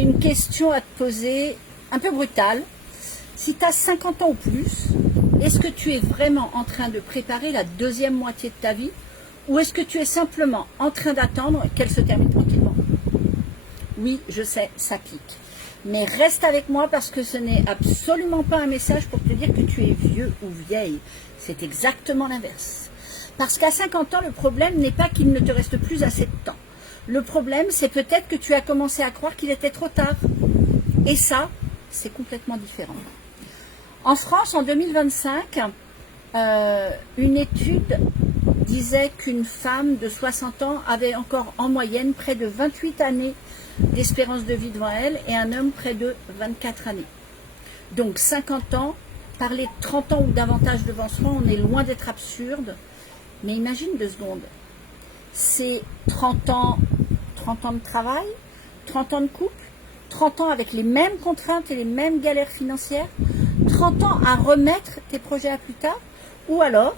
j'ai une question à te poser, un peu brutale. Si tu as 50 ans ou plus, est-ce que tu es vraiment en train de préparer la deuxième moitié de ta vie, ou est-ce que tu es simplement en train d'attendre qu'elle se termine tranquillement? Oui, je sais, ça pique. Mais reste avec moi parce que ce n'est absolument pas un message pour te dire que tu es vieux ou vieille. C'est exactement l'inverse. Parce qu'à 50 ans, le problème n'est pas qu'il ne te reste plus assez de temps. Le problème, c'est peut-être que tu as commencé à croire qu'il était trop tard. Et ça, c'est complètement différent. En France, en 2025, une étude disait qu'une femme de 60 ans avait encore en moyenne près de 28 années d'espérance de vie devant elle et un homme près de 24 années. Donc 50 ans, parler de 30 ans ou davantage d'avancement, on est loin d'être absurde. Mais imagine 2 secondes. C'est 30 ans de travail, 30 ans de couple, 30 ans avec les mêmes contraintes et les mêmes galères financières, 30 ans à remettre tes projets à plus tard, ou alors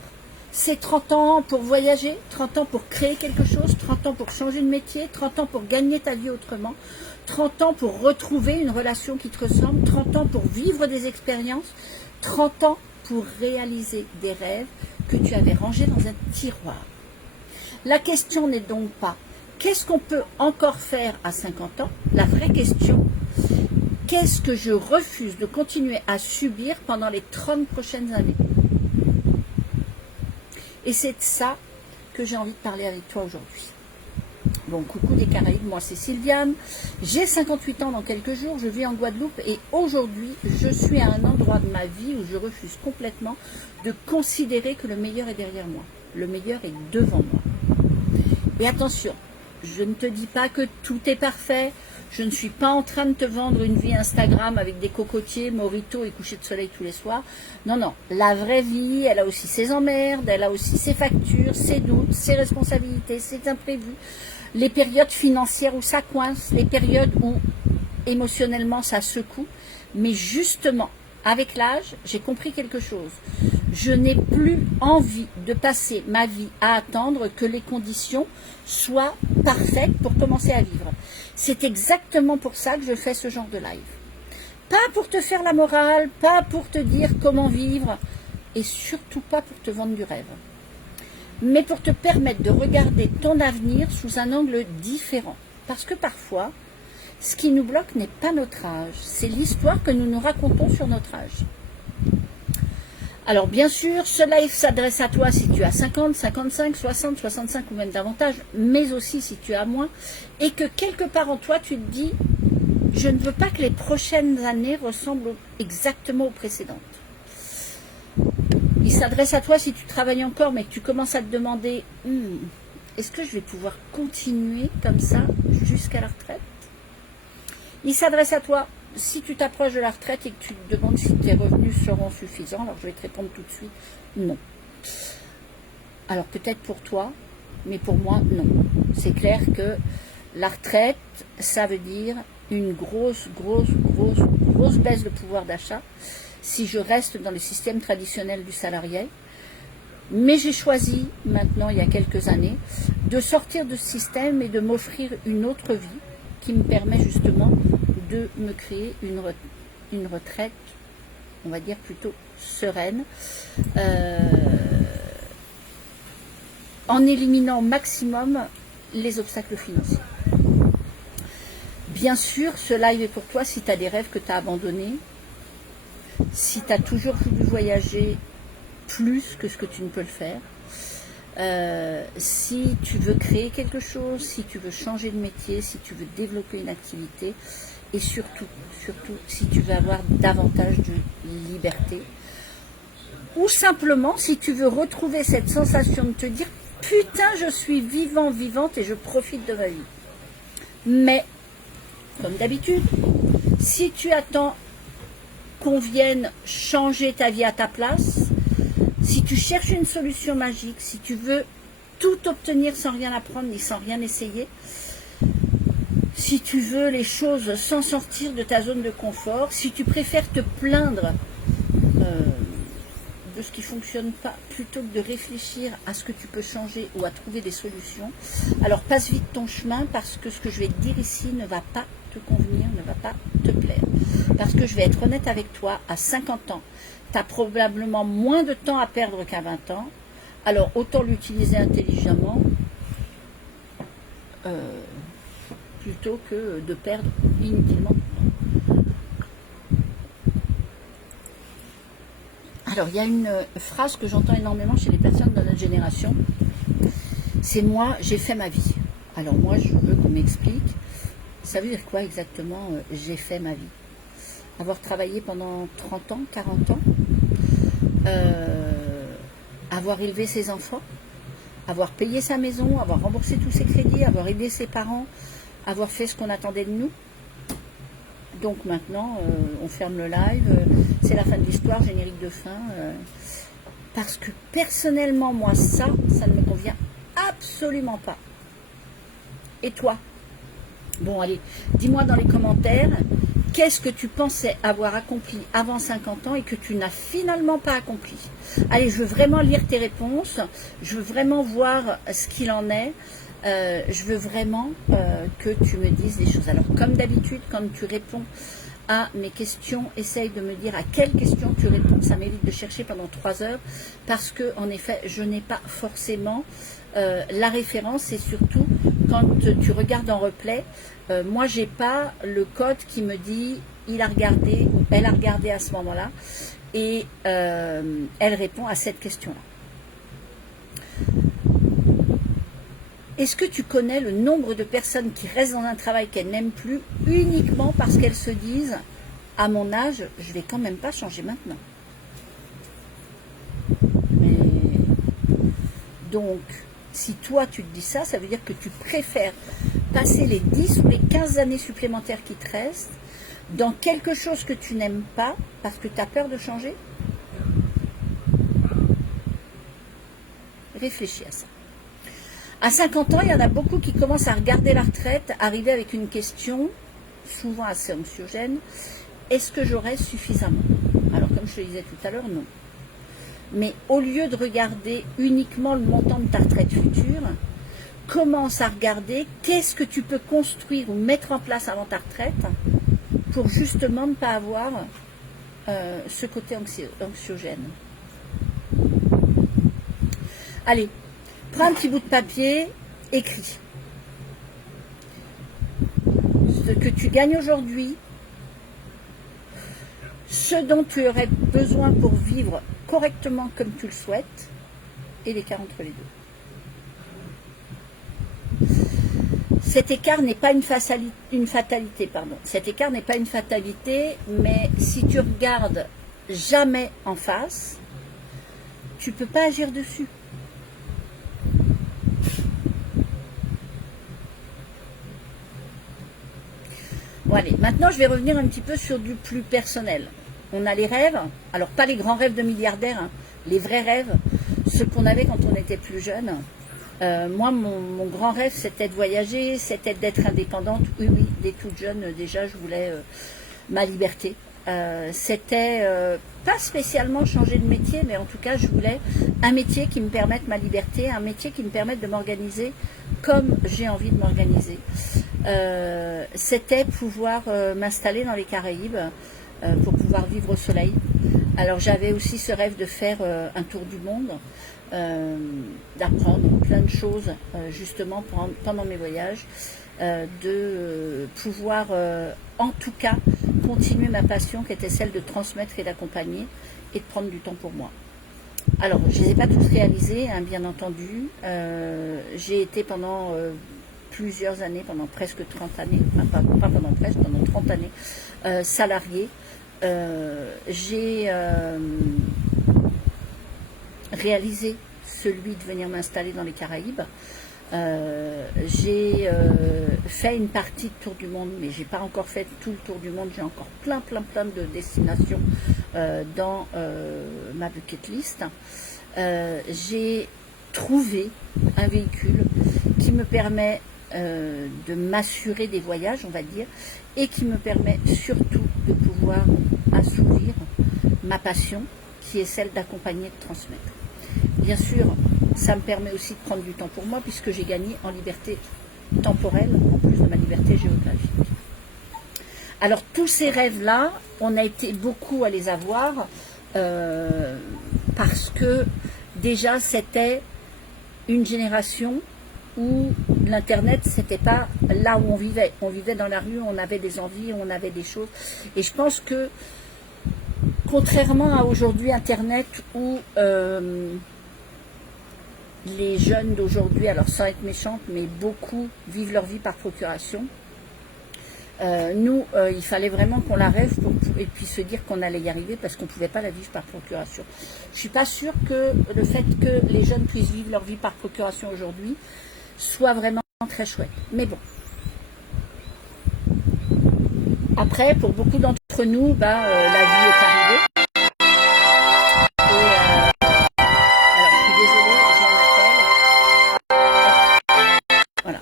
c'est 30 ans pour voyager, 30 ans pour créer quelque chose, 30 ans pour changer de métier, 30 ans pour gagner ta vie autrement, 30 ans pour retrouver une relation qui te ressemble, 30 ans pour vivre des expériences, 30 ans pour réaliser des rêves que tu avais rangés dans un tiroir. La question n'est donc pas qu'est-ce qu'on peut encore faire à 50 ans? La vraie question, qu'est-ce que je refuse de continuer à subir pendant les 30 prochaines années? Et c'est de ça que j'ai envie de parler avec toi aujourd'hui. Bon, coucou des Caraïbes, moi c'est Sylviane, j'ai 58 ans dans quelques jours, je vis en Guadeloupe et aujourd'hui je suis à un endroit de ma vie où je refuse complètement de considérer que le meilleur est derrière moi. Le meilleur est devant moi. Et attention, je ne te dis pas que tout est parfait, je ne suis pas en train de te vendre une vie Instagram avec des cocotiers, mojitos et coucher de soleil tous les soirs. Non, non, la vraie vie, elle a aussi ses emmerdes, elle a aussi ses factures, ses doutes, ses responsabilités, ses imprévus, les périodes financières où ça coince, les périodes où émotionnellement ça secoue. Mais justement, avec l'âge, j'ai compris quelque chose. Je n'ai plus envie de passer ma vie à attendre que les conditions soient parfaites pour commencer à vivre. C'est exactement pour ça que je fais ce genre de live. Pas pour te faire la morale, pas pour te dire comment vivre, et surtout pas pour te vendre du rêve. Mais pour te permettre de regarder ton avenir sous un angle différent. Parce que parfois, ce qui nous bloque n'est pas notre âge, c'est l'histoire que nous nous racontons sur notre âge. Alors bien sûr, ce live s'adresse à toi si tu as 50, 55, 60, 65 ou même davantage, mais aussi si tu as moins, et que quelque part en toi tu te dis, je ne veux pas que les prochaines années ressemblent exactement aux précédentes. Il s'adresse à toi si tu travailles encore, mais que tu commences à te demander, est-ce que je vais pouvoir continuer comme ça jusqu'à la retraite? Il s'adresse à toi si tu t'approches de la retraite et que tu te demandes si tes revenus seront suffisants. Alors je vais te répondre tout de suite, non. Alors peut-être pour toi, mais pour moi, non. C'est clair que la retraite, ça veut dire une grosse baisse de pouvoir d'achat si je reste dans le système traditionnel du salarié. Mais j'ai choisi, maintenant, il y a quelques années, de sortir de ce système et de m'offrir une autre vie qui me permet justement de me créer une retraite, on va dire plutôt sereine, en éliminant au maximum les obstacles financiers. Bien sûr, ce live est pour toi si tu as des rêves que tu as abandonnés, si tu as toujours voulu voyager plus que ce que tu ne peux le faire, si tu veux créer quelque chose, si tu veux changer de métier, si tu veux développer une activité, et surtout, si tu veux avoir davantage de liberté, ou simplement si tu veux retrouver cette sensation de te dire « Putain, je suis vivant, vivante et je profite de ma vie ». Mais, comme d'habitude, si tu attends qu'on vienne changer ta vie à ta place, si tu cherches une solution magique, si tu veux tout obtenir sans rien apprendre ni sans rien essayer, si tu veux les choses sans sortir de ta zone de confort, si tu préfères te plaindre de ce qui ne fonctionne pas plutôt que de réfléchir à ce que tu peux changer ou à trouver des solutions, alors passe vite ton chemin parce que ce que je vais te dire ici ne va pas te convenir, ne va pas te plaire. Parce que je vais être honnête avec toi, à 50 ans, tu as probablement moins de temps à perdre qu'à 20 ans. Alors autant l'utiliser intelligemment plutôt que de perdre inutilement. Alors il y a une phrase que j'entends énormément chez les personnes de notre génération, c'est moi, j'ai fait ma vie. Alors moi je veux qu'on m'explique, ça veut dire quoi exactement j'ai fait ma vie? Avoir travaillé pendant 30 ans, 40 ans, avoir élevé ses enfants, avoir payé sa maison, avoir remboursé tous ses crédits, avoir aidé ses parents, avoir fait ce qu'on attendait de nous. Donc maintenant, on ferme le live, c'est la fin de l'histoire, générique de fin. Parce que personnellement, moi, ça ne me convient absolument pas. Et toi? Bon, allez, dis-moi dans les commentaires, qu'est-ce que tu pensais avoir accompli avant 50 ans et que tu n'as finalement pas accompli? Allez, je veux vraiment lire tes réponses, je veux vraiment voir ce qu'il en est. Je veux vraiment que tu me dises des choses. Alors, comme d'habitude, quand tu réponds à mes questions, essaye de me dire à quelles questions tu réponds. Ça m'évite de chercher pendant 3 heures parce que, en effet, je n'ai pas forcément la référence et surtout, quand tu regardes en replay, moi, j'ai pas le code qui me dit il a regardé ou elle a regardé à ce moment-là et elle répond à cette question-là. Est-ce que tu connais le nombre de personnes qui restent dans un travail qu'elles n'aiment plus uniquement parce qu'elles se disent « à mon âge, je ne vais quand même pas changer maintenant ». Mais... Donc, si toi tu te dis ça, ça veut dire que tu préfères passer les 10 ou les 15 années supplémentaires qui te restent dans quelque chose que tu n'aimes pas parce que tu as peur de changer. Réfléchis à ça. À 50 ans, il y en a beaucoup qui commencent à regarder la retraite, arriver avec une question, souvent assez anxiogène, est-ce que j'aurai suffisamment? Alors, comme je te disais tout à l'heure, non. Mais au lieu de regarder uniquement le montant de ta retraite future, commence à regarder qu'est-ce que tu peux construire ou mettre en place avant ta retraite pour justement ne pas avoir ce côté anxiogène. Allez. Prends un petit bout de papier, écris. Ce que tu gagnes aujourd'hui, ce dont tu aurais besoin pour vivre correctement comme tu le souhaites, et l'écart entre les deux. Cet écart n'est pas une fatalité, pardon. Cet écart n'est pas une fatalité, mais si tu regardes jamais en face, tu ne peux pas agir dessus. Bon, allez, maintenant je vais revenir un petit peu sur du plus personnel. On a les rêves, alors pas les grands rêves de milliardaires, hein, les vrais rêves, ceux qu'on avait quand on était plus jeune. Moi, mon grand rêve, c'était de voyager, c'était d'être indépendante. Oui, dès toute jeune, déjà, je voulais ma liberté. C'était pas spécialement changer de métier, mais en tout cas, je voulais un métier qui me permette ma liberté, un métier qui me permette de m'organiser comme j'ai envie de m'organiser. C'était pouvoir m'installer dans les Caraïbes pour pouvoir vivre au soleil. Alors j'avais aussi ce rêve de faire un tour du monde, d'apprendre plein de choses justement pendant mes voyages, de pouvoir en tout cas continuer ma passion qui était celle de transmettre et d'accompagner et de prendre du temps pour moi. Alors je ne les ai pas tous réalisés, hein, bien entendu. J'ai été pendant plusieurs années, pendant presque 30 années, enfin pas pendant presque, pendant 30 années, salariée. J'ai réalisé celui de venir m'installer dans les Caraïbes. J'ai fait une partie de tour du monde, mais j'ai pas encore fait tout le tour du monde. J'ai encore plein de destinations dans ma bucket list. J'ai trouvé un véhicule qui me permet de m'assurer des voyages, on va dire, et qui me permet surtout de pouvoir assouvir ma passion, qui est celle d'accompagner et de transmettre. Bien sûr, ça me permet aussi de prendre du temps pour moi, puisque j'ai gagné en liberté temporelle, en plus de ma liberté géographique. Alors tous ces rêves-là, on a été beaucoup à les avoir parce que déjà c'était une génération où l'internet c'était pas là où on vivait dans la rue, on avait des envies, on avait des choses, et je pense que contrairement à aujourd'hui internet où les jeunes d'aujourd'hui, alors sans être méchante, mais beaucoup vivent leur vie par procuration. Nous, il fallait vraiment qu'on la rêve et puis se dire qu'on allait y arriver parce qu'on ne pouvait pas la vivre par procuration. Je ne suis pas sûre que le fait que les jeunes puissent vivre leur vie par procuration aujourd'hui soit vraiment très chouette. Mais bon. Après, pour beaucoup d'entre nous, la vie est arrivée. Alors, je suis désolée, j'ai un appel. Voilà.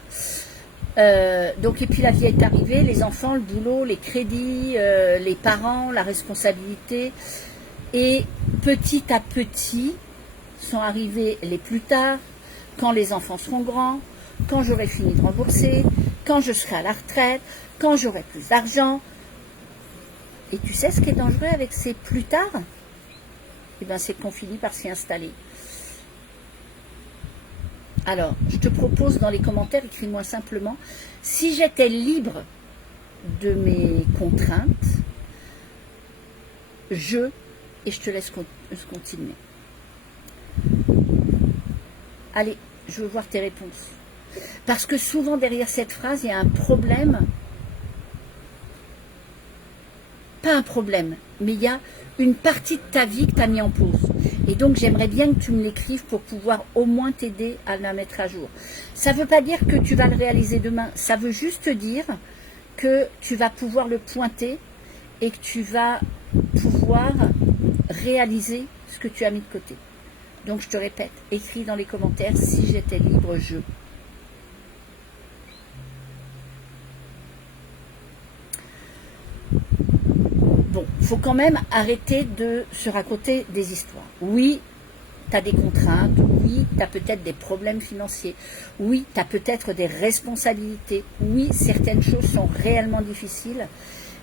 Donc, et puis la vie est arrivée, les enfants, le boulot, les crédits, les parents, la responsabilité. Et petit à petit sont arrivés les plus tard, quand les enfants seront grands, quand j'aurai fini de rembourser, quand je serai à la retraite, quand j'aurai plus d'argent. Et tu sais ce qui est dangereux avec ces plus tard? Eh bien, c'est qu'on finit par s'y installer. Alors, je te propose dans les commentaires, écris-moi simplement, si j'étais libre de mes contraintes, et je te laisse continuer. Allez, je veux voir tes réponses. Parce que souvent derrière cette phrase, il y a un problème. Pas un problème, mais il y a une partie de ta vie que tu as mis en pause. Et donc j'aimerais bien que tu me l'écrives pour pouvoir au moins t'aider à la mettre à jour. Ça ne veut pas dire que tu vas le réaliser demain, ça veut juste dire que tu vas pouvoir le pointer et que tu vas pouvoir réaliser ce que tu as mis de côté. Donc je te répète, écris dans les commentaires si j'étais libre, je. Bon, il faut quand même arrêter de se raconter des histoires. Oui, tu as des contraintes, oui, tu as peut-être des problèmes financiers, oui, tu as peut-être des responsabilités, oui, certaines choses sont réellement difficiles,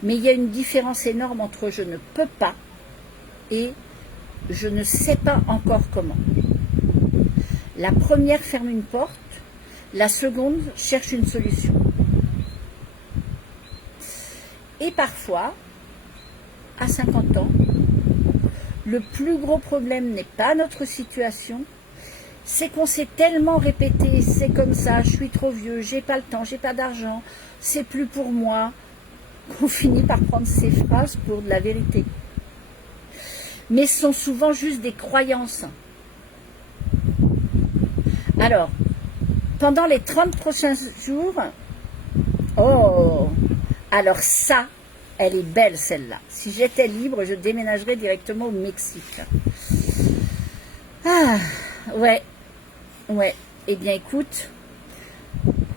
mais il y a une différence énorme entre je ne peux pas et je ne sais pas encore comment. La première ferme une porte, la seconde cherche une solution. Et parfois, à 50 ans, le plus gros problème n'est pas notre situation, c'est qu'on s'est tellement répété, c'est comme ça, je suis trop vieux, j'ai pas le temps, j'ai pas d'argent, c'est plus pour moi, qu'on finit par prendre ces phrases pour de la vérité. Mais ce sont souvent juste des croyances. Alors, pendant les 30 prochains jours, oh, alors ça, elle est belle celle-là. Si j'étais libre, je déménagerais directement au Mexique. Ah, ouais. Eh bien, écoute,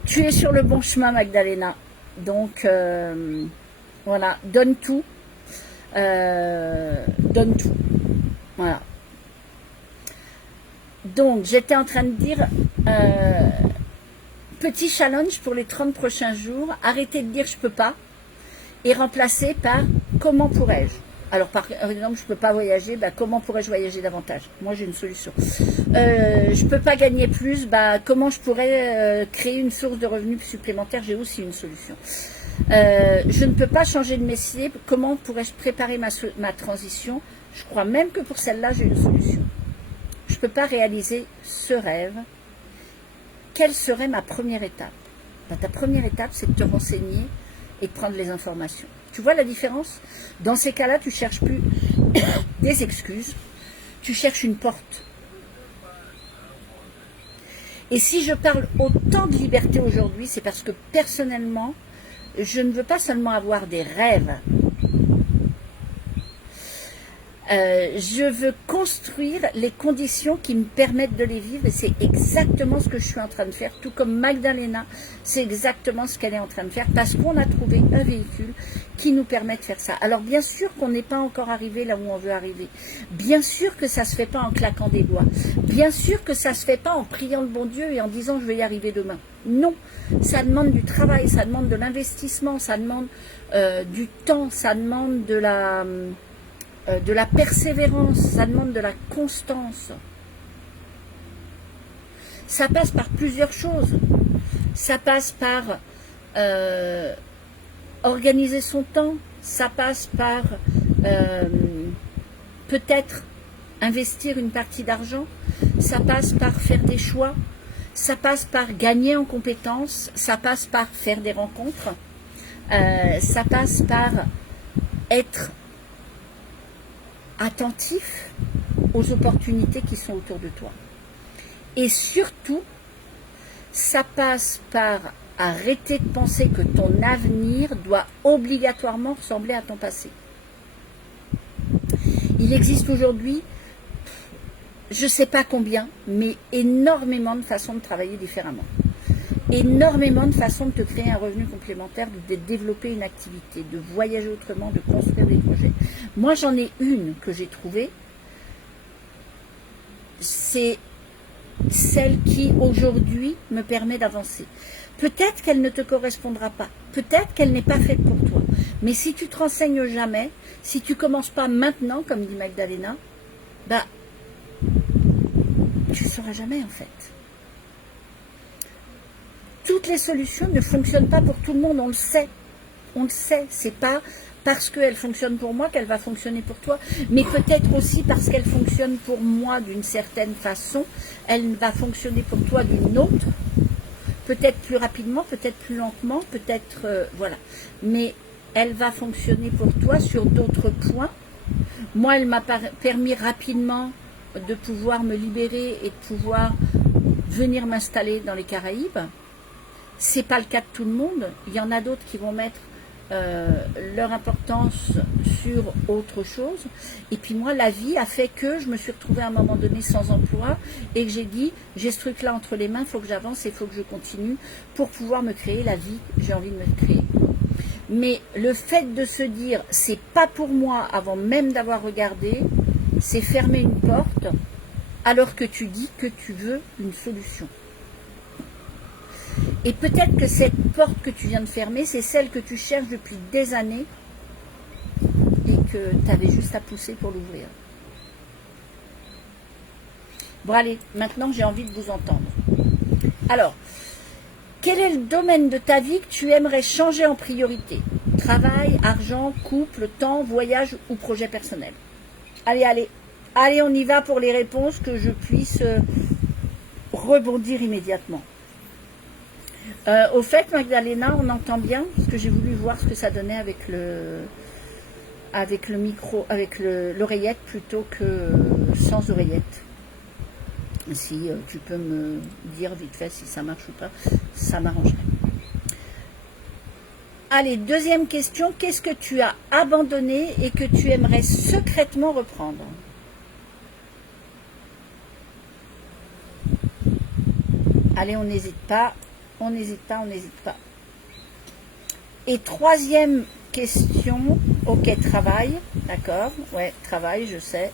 tu es sur le bon chemin, Magdalena. Donc, voilà, donne tout. Donne tout. Voilà. Donc, j'étais en train de dire, petit challenge pour les 30 prochains jours, arrêtez de dire je peux pas et remplacer par comment pourrais-je. Alors, par exemple, je ne peux pas voyager, comment pourrais-je voyager davantage? Moi, j'ai une solution. Je ne peux pas gagner plus, comment je pourrais créer une source de revenus supplémentaire? J'ai aussi une solution. Je ne peux pas changer de métier, comment pourrais-je préparer ma transition? Je crois même que pour celle-là, j'ai une solution. Je ne peux pas réaliser ce rêve. Quelle serait ma première étape? Ta première étape, c'est de te renseigner et de prendre les informations. Tu vois la différence? Dans ces cas-là, tu ne cherches plus des excuses, tu cherches une porte. Et si je parle autant de liberté aujourd'hui, c'est parce que personnellement, je ne veux pas seulement avoir des rêves. Je veux construire les conditions qui me permettent de les vivre et c'est exactement ce que je suis en train de faire, tout comme Magdalena, c'est exactement ce qu'elle est en train de faire parce qu'on a trouvé un véhicule qui nous permet de faire ça. Alors bien sûr qu'on n'est pas encore arrivé là où on veut arriver, bien sûr que ça ne se fait pas en claquant des doigts, bien sûr que ça ne se fait pas en priant le bon Dieu et en disant je vais y arriver demain. Non, ça demande du travail, ça demande de l'investissement, ça demande du temps, ça demande de la persévérance, ça demande de la constance. Ça passe par plusieurs choses. Ça passe par organiser son temps, ça passe par peut-être investir une partie d'argent, ça passe par faire des choix, ça passe par gagner en compétences, ça passe par faire des rencontres, ça passe par être attentif aux opportunités qui sont autour de toi. Et surtout, ça passe par arrêter de penser que ton avenir doit obligatoirement ressembler à ton passé. Il existe aujourd'hui, je ne sais pas combien, mais énormément de façons de travailler différemment. Énormément de façons de te créer un revenu complémentaire, de développer une activité, de voyager autrement, de construire des projets. Moi, j'en ai une que j'ai trouvée. C'est celle qui, aujourd'hui, me permet d'avancer. Peut-être qu'elle ne te correspondra pas. Peut-être qu'elle n'est pas faite pour toi. Mais si tu te renseignes jamais, si tu ne commences pas maintenant, comme dit Magdalena, bah, tu ne sauras jamais en fait. Toutes les solutions ne fonctionnent pas pour tout le monde, on le sait. On le sait, c'est pas parce qu'elle fonctionne pour moi qu'elle va fonctionner pour toi, mais peut-être aussi parce qu'elle fonctionne pour moi d'une certaine façon, elle va fonctionner pour toi d'une autre, peut-être plus rapidement, peut-être plus lentement, peut-être, voilà. Mais elle va fonctionner pour toi sur d'autres points. Moi, elle m'a permis rapidement de pouvoir me libérer et de pouvoir venir m'installer dans les Caraïbes. C'est pas le cas de tout le monde. Il y en a d'autres qui vont mettre leur importance sur autre chose. Et puis moi, la vie a fait que je me suis retrouvée à un moment donné sans emploi et que j'ai dit, j'ai ce truc-là entre les mains, il faut que j'avance et il faut que je continue pour pouvoir me créer la vie que j'ai envie de me créer. Mais le fait de se dire, c'est pas pour moi avant même d'avoir regardé, c'est fermer une porte alors que tu dis que tu veux une solution. Et peut-être que cette porte que tu viens de fermer, c'est celle que tu cherches depuis des années et que tu avais juste à pousser pour l'ouvrir. Bon allez, maintenant j'ai envie de vous entendre. Alors, quel est le domaine de ta vie que tu aimerais changer en priorité? Travail, argent, couple, temps, voyage ou projet personnel? Allez, allez, allez, on y va pour les réponses, que je puisse rebondir immédiatement. Au fait, Magdalena, on entend bien, parce que j'ai voulu voir ce que ça donnait avec le micro, avec l'oreillette plutôt que sans oreillette. Si tu peux me dire vite fait si ça marche ou pas, ça m'arrangerait. Allez, deuxième question, qu'est-ce que tu as abandonné et que tu aimerais secrètement reprendre? Allez, on n'hésite pas. On n'hésite pas, on n'hésite pas. Et troisième question, ok, travail, d'accord, ouais, travail, je sais.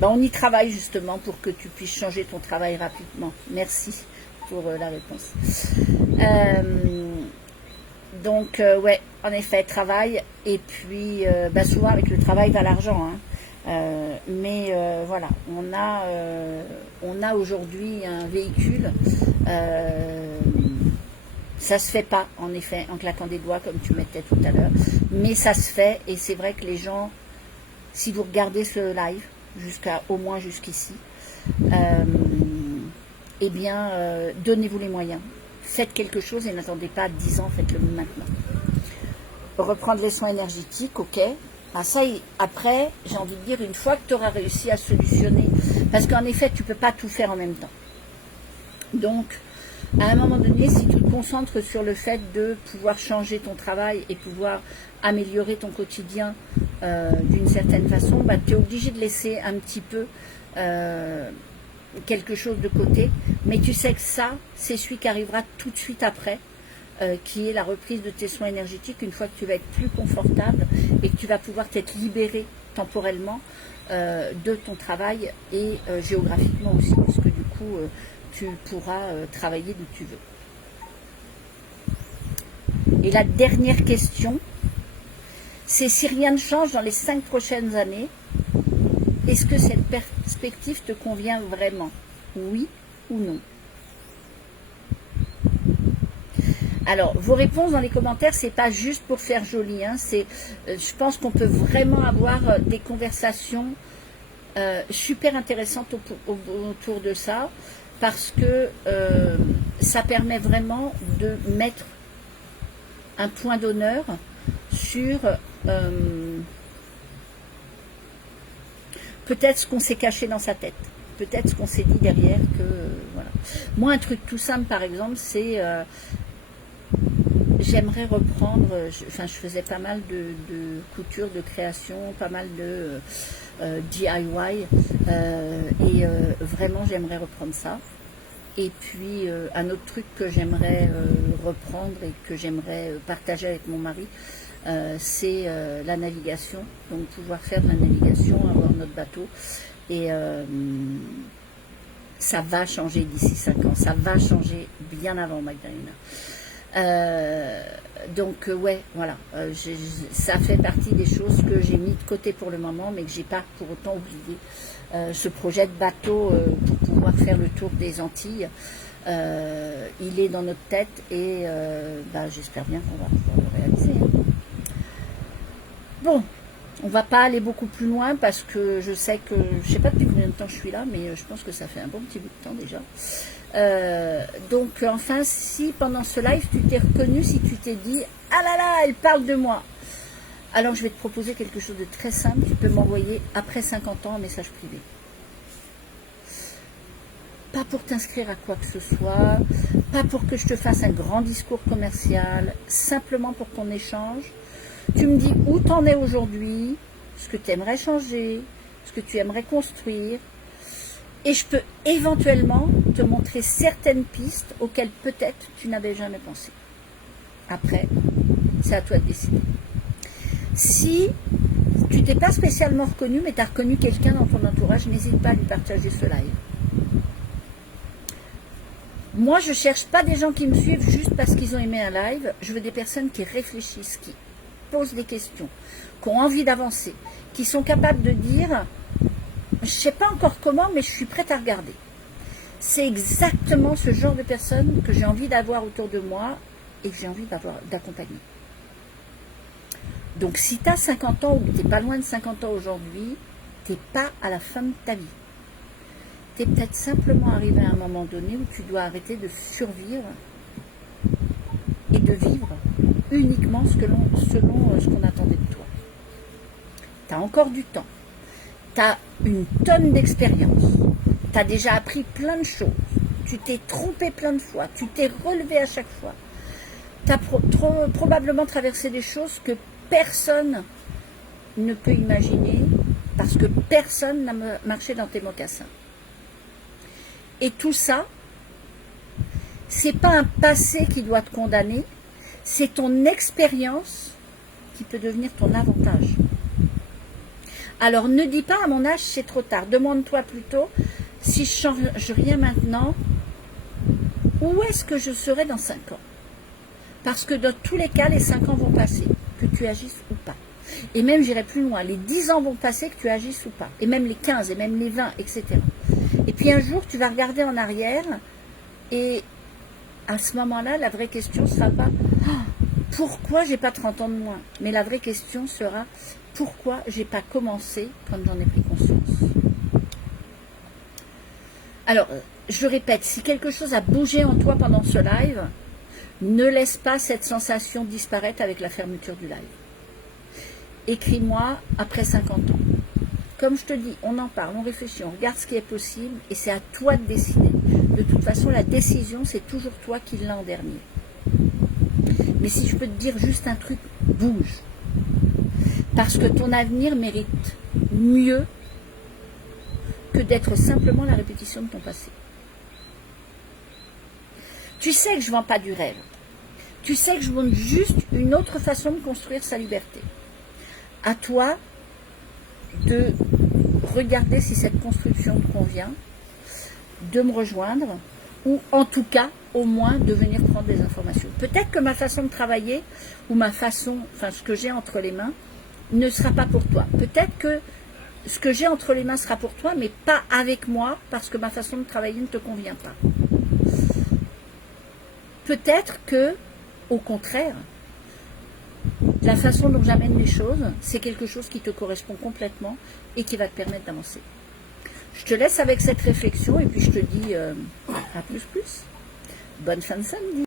On y travaille justement pour que tu puisses changer ton travail rapidement. Merci pour la réponse. Donc, ouais, en effet, travail, et puis souvent avec le travail va l'argent, hein. Voilà, on a aujourd'hui un véhicule, ça se fait pas en effet en claquant des doigts comme tu mettais tout à l'heure, mais ça se fait, et c'est vrai que les gens, si vous regardez ce live au moins jusqu'ici, donnez-vous les moyens, faites quelque chose et n'attendez pas 10 ans, faites-le maintenant. Reprendre les soins énergétiques, ok. Après, j'ai envie de dire, une fois que tu auras réussi à solutionner, parce qu'en effet, tu ne peux pas tout faire en même temps. Donc, à un moment donné, si tu te concentres sur le fait de pouvoir changer ton travail et pouvoir améliorer ton quotidien d'une certaine façon, tu es obligé de laisser un petit peu quelque chose de côté. Mais tu sais que ça, c'est celui qui arrivera tout de suite après, qui est la reprise de tes soins énergétiques, une fois que tu vas être plus confortable et que tu vas pouvoir t'être libéré temporellement de ton travail et géographiquement aussi, parce que du coup tu pourras travailler d'où tu veux. Et la dernière question, c'est si rien ne change dans les 5 prochaines années, est-ce que cette perspective te convient vraiment? Oui ou non? Alors, vos réponses dans les commentaires, c'est pas juste pour faire joli, hein, je pense qu'on peut vraiment avoir des conversations super intéressantes autour de ça, parce que ça permet vraiment de mettre un point d'honneur sur peut-être ce qu'on s'est caché dans sa tête, peut-être ce qu'on s'est dit derrière que voilà. Moi, un truc tout simple, par exemple, c'est j'aimerais reprendre, je faisais pas mal de couture, de création, pas mal de DIY, et vraiment j'aimerais reprendre ça. Et puis un autre truc que j'aimerais reprendre et que j'aimerais partager avec mon mari, c'est la navigation, donc pouvoir faire de la navigation, avoir notre bateau, et ça va changer d'ici 5 ans, ça va changer bien avant, Magdalena. Donc ouais, voilà, ça fait partie des choses que j'ai mis de côté pour le moment, mais que j'ai pas pour autant oublié. Ce projet de bateau pour pouvoir faire le tour des Antilles, il est dans notre tête, et j'espère bien qu'on va pouvoir le réaliser. Bon, on va pas aller beaucoup plus loin parce que je sais que, je sais pas depuis combien de temps je suis là, mais je pense que ça fait un bon petit bout de temps déjà. Donc enfin, si pendant ce live tu t'es reconnu, si tu t'es dit ah là là, elle parle de moi, alors je vais te proposer quelque chose de très simple. Tu peux m'envoyer après 50 ans un message privé, pas pour t'inscrire à quoi que ce soit, pas pour que je te fasse un grand discours commercial, simplement pour qu'on échange. Tu me dis où t'en es aujourd'hui, ce que tu aimerais changer, ce que tu aimerais construire, et je peux éventuellement te montrer certaines pistes auxquelles peut-être tu n'avais jamais pensé. Après, c'est à toi de décider. Si tu t'es pas spécialement reconnu, mais tu as reconnu quelqu'un dans ton entourage, n'hésite pas à lui partager ce live. Moi, je ne cherche pas des gens qui me suivent juste parce qu'ils ont aimé un live. Je veux des personnes qui réfléchissent, qui posent des questions, qui ont envie d'avancer, qui sont capables de dire je ne sais pas encore comment, mais je suis prête à regarder. C'est exactement ce genre de personnes que j'ai envie d'avoir autour de moi et que j'ai envie d'accompagner. Donc si tu as 50 ans ou que tu n'es pas loin de 50 ans aujourd'hui, tu n'es pas à la fin de ta vie. Tu es peut-être simplement arrivé à un moment donné où tu dois arrêter de survivre et de vivre uniquement selon ce qu'on attendait de toi. Tu as encore du temps. Tu as une tonne d'expérience, tu as déjà appris plein de choses, tu t'es trompé plein de fois, tu t'es relevé à chaque fois, tu as probablement traversé des choses que personne ne peut imaginer parce que personne n'a marché dans tes mocassins. Et tout ça, c'est pas un passé qui doit te condamner, c'est ton expérience qui peut devenir ton avantage. Alors ne dis pas à mon âge c'est trop tard, demande-toi plutôt si je change rien maintenant, où est-ce que je serai dans 5 ans? Parce que dans tous les cas, les 5 ans vont passer, que tu agisses ou pas. Et même j'irai plus loin, les 10 ans vont passer, que tu agisses ou pas. Et même les 15, et même les 20, etc. Et puis un jour, tu vas regarder en arrière, et à ce moment-là, la vraie question ne sera pas pourquoi j'ai pas 30 ans de moins? Mais la vraie question sera pourquoi j'ai pas commencé quand j'en ai pris conscience. Alors, je répète, si quelque chose a bougé en toi pendant ce live, ne laisse pas cette sensation disparaître avec la fermeture du live. Écris-moi après 50 ans. Comme je te dis, on en parle, on réfléchit, on regarde ce qui est possible et c'est à toi de décider. De toute façon, la décision, c'est toujours toi qui l'as en dernier. Mais si je peux te dire juste un truc, bouge. Parce que ton avenir mérite mieux que d'être simplement la répétition de ton passé. Tu sais que je ne vends pas du rêve. Tu sais que je montre juste une autre façon de construire sa liberté. À toi de regarder si cette construction te convient, de me rejoindre ou en tout cas, au moins, de venir prendre des informations. Peut-être que ma façon de travailler, ou ma façon, enfin ce que j'ai entre les mains, ne sera pas pour toi. Peut-être que ce que j'ai entre les mains sera pour toi, mais pas avec moi, parce que ma façon de travailler ne te convient pas. Peut-être que, au contraire, la façon dont j'amène les choses, c'est quelque chose qui te correspond complètement et qui va te permettre d'avancer. Je te laisse avec cette réflexion et puis je te dis à plus. Bonne fin de samedi.